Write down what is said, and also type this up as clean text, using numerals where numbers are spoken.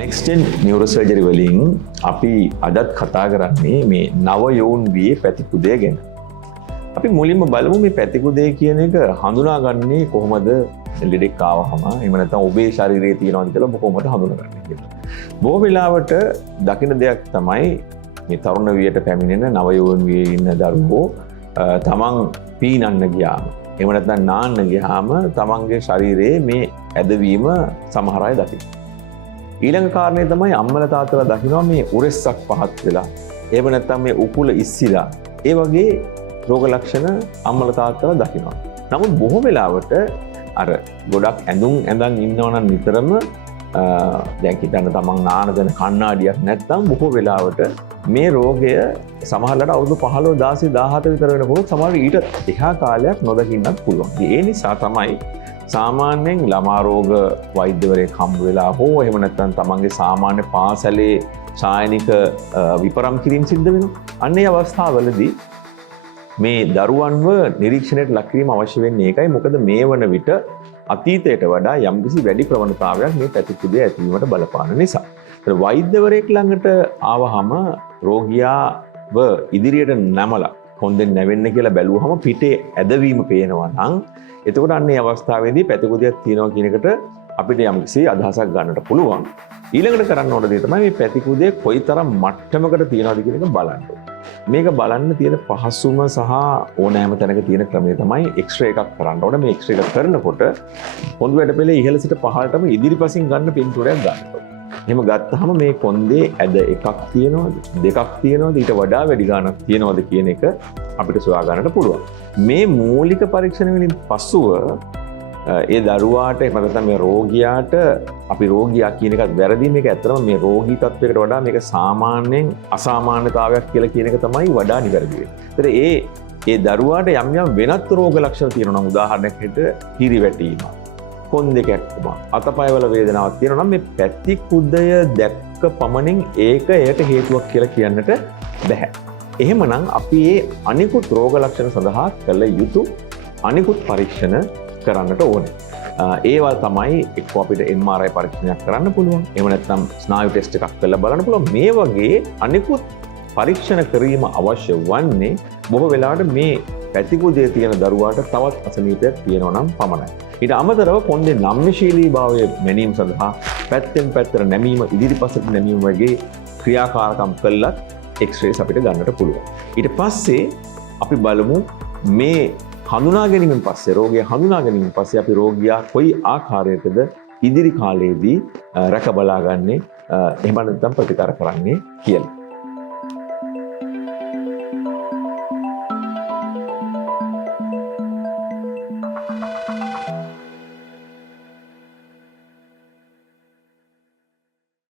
Next නියුරෝසර්ජරි වලින් අපි අදත් කතා කරන්නේ මේ නව යෝන් වියේ පැතිකුදය ගැන. අපි මුලින්ම බලමු මේ පැතිකුදේ කියන එක හඳුනාගන්නේ කොහොමද ලෙඩෙක් ආවහම එහෙම නැත්නම් ඔබේ ශරීරයේ තියෙනවද කියලා කොහොමද හඳුනාගන්නේ කියලා. බොහෝ වෙලාවට දකින්න දෙයක් තමයි මේ තරුණ වියට පැමිණෙන නව යෝන් වියේ ඉන්න දරුවෝ තමන් පීනන්න ගියාම එහෙම නැත්නම් නාන්න ගියාම තමන්ගේ ශරීරයේ මේ ඇදවීම සමහර අය දකිනවා. ඊළඟ කාරණේ තමයි අම්මලා තාත්තලා දකිනවා මේ උරෙස්සක් පහත් වෙලා එහෙම නැත්නම් මේ උකුල ඉස්සිලා ඒ වගේ රෝග ලක්ෂණ අම්මලා තාත්තලා දකිනවා. නමුත් බොහෝ වෙලාවට අර ගොඩක් ඇඳුම් ඇඳන් ඉන්නවා නම් නිතරම දැන් හිතන්න තමන් නාන දෙන කණ්ණාඩියක් නැත්නම් බොහෝ වෙලාවට මේ රෝගය සමහරවිට අවුරුදු 15 16 17 විතර වෙනකොට සමහර ඊට එහා කාලයක් නොදකින්නත් පුළුවන්. ඒ නිසා තමයි සාමාන්‍යයෙන් ළමා රෝග වෛද්‍යවරයෙක් හම්බ වෙලා හෝ එහෙම නැත්නම් තමන්ගේ සාමාන්‍ය පාසලේ සායනික විපරම් කිරීම සිද්ධ වෙනවා. අන්න ඒ අවස්ථාවවලදී මේ දරුවන්ව නිරීක්ෂණයට ලක් කිරීම අවශ්‍ය වෙන්නේ ඒකයි. මොකද මේ වන විට අතීතයට වඩා යම්කිසි වැඩි ප්‍රවණතාවයක් මේ පැතිකුදේ ඇතිවීමට බලපාන නිසා. ඒත් වෛද්‍යවරයෙක් ළඟට ආවහම රෝගියාව ඉදිරියට නැමලා කොන්දෙන් නැවෙන්න කියලා බැලුවහම පිටේ ඇදවීම පේනවා නම් එතකොට අන්න ඒ අවස්ථාවේදී පැතිකුදියක් තියෙනවා කියන එකට අපිට යම්කිසි අදහසක් ගන්නට පුළුවන්. ඊළඟට කරන්න ඕන දේ තමයි මේ පැතිකුදේ කොයිතරම් මට්ටමකට තියෙනවද කියන එක බලන්න. මේක බලන්න තියෙන පහසුම සහ ඕනෑම තැනක තියෙන ක්‍රමය තමයි එක්ස්රේ එකක් කරන්න ඕනේ. මේ එක්ස්රේ එක කරනකොට කොන්ද වැඩපෙළේ ඉහළ සිට පහළටම ඉදිරිපසින් ගන්න පින්තූරයක් ගන්න ඕනේ. එහෙම ගත්තාම මේ කොන්දේ ඇද එකක් තියෙනවද දෙකක් තියෙනවද ඊට වඩා වැඩි ගාණක් තියෙනවද කියන එක අපිට සොයා ගන්නට පුළුවන්. මේ මූලික පරීක්ෂණ වලින් පසුව ඒ දරුවාට එහෙම නැත්නම් මේ රෝගියාට අපි රෝගියා කියන එකත් වැරදි. මේක ඇත්තටම මේ රෝගී තත්වයකට වඩා මේක සාමාන්‍යයෙන් අසාමාන්‍යතාවයක් කියලා කියන එක තමයි වඩා නිවැරදි වෙන්නේ. ඒ දරුවාට යම් යම් වෙනත් රෝග ලක්ෂණ තියෙනවා නම් උදාහරණයක් විදිහට හිරිවැටීම, කොන්දේ කැක්කුම, අතපයවල වේදනාවක් තියෙනවා නම් මේ පැතිකුදය දැක්ක පමණින් ඒක එයට හේතුවක් කියලා කියන්නට බෑ. එහෙමනම් අපි මේ අනිකුත් රෝග ලක්ෂණ සඳහා කළ යුතු අනිකුත් පරීක්ෂණ කරන්නට ඕනේ. ඒවා තමයි එක්ක අපිට MRI පරීක්ෂණයක් කරන්න පුළුවන්. එහෙම නැත්නම් ස්නායු ටෙස්ට් එකක් කරලා බලන්න පුළුවන්. මේ වගේ අනිකුත් පරීක්ෂණ කිරීම අවශ්‍ය වන්නේ බොහෝ වෙලාවට මේ පැතිකුදේ තියෙන දරුවාට තවත් අසනීපයක් තියෙනවා නම් පමණයි. ඊට අමතරව කොන්දේ නම්‍යශීලීභාවය මැනීම සඳහා පැත්තෙන් පැත්තට නැමීම, ඉදිරිපසට නැමීම වගේ ක්‍රියාකාරකම් කළත් එක්ස්රේස් අපිට ගන්නට පුළුවන්. ඊට පස්සේ අපි බලමු මේ හඳුනා ගැනීමෙන් පස්සේ රෝගය හඳුනා ගැනීමෙන් පස්සේ අපි රෝගියා කොයි ආකාරයකද ඉදිරි කාලයේදී රැක බලාගන්නේ එහෙම නැත්නම් ප්‍රතිකාර කරන්නේ කියලා.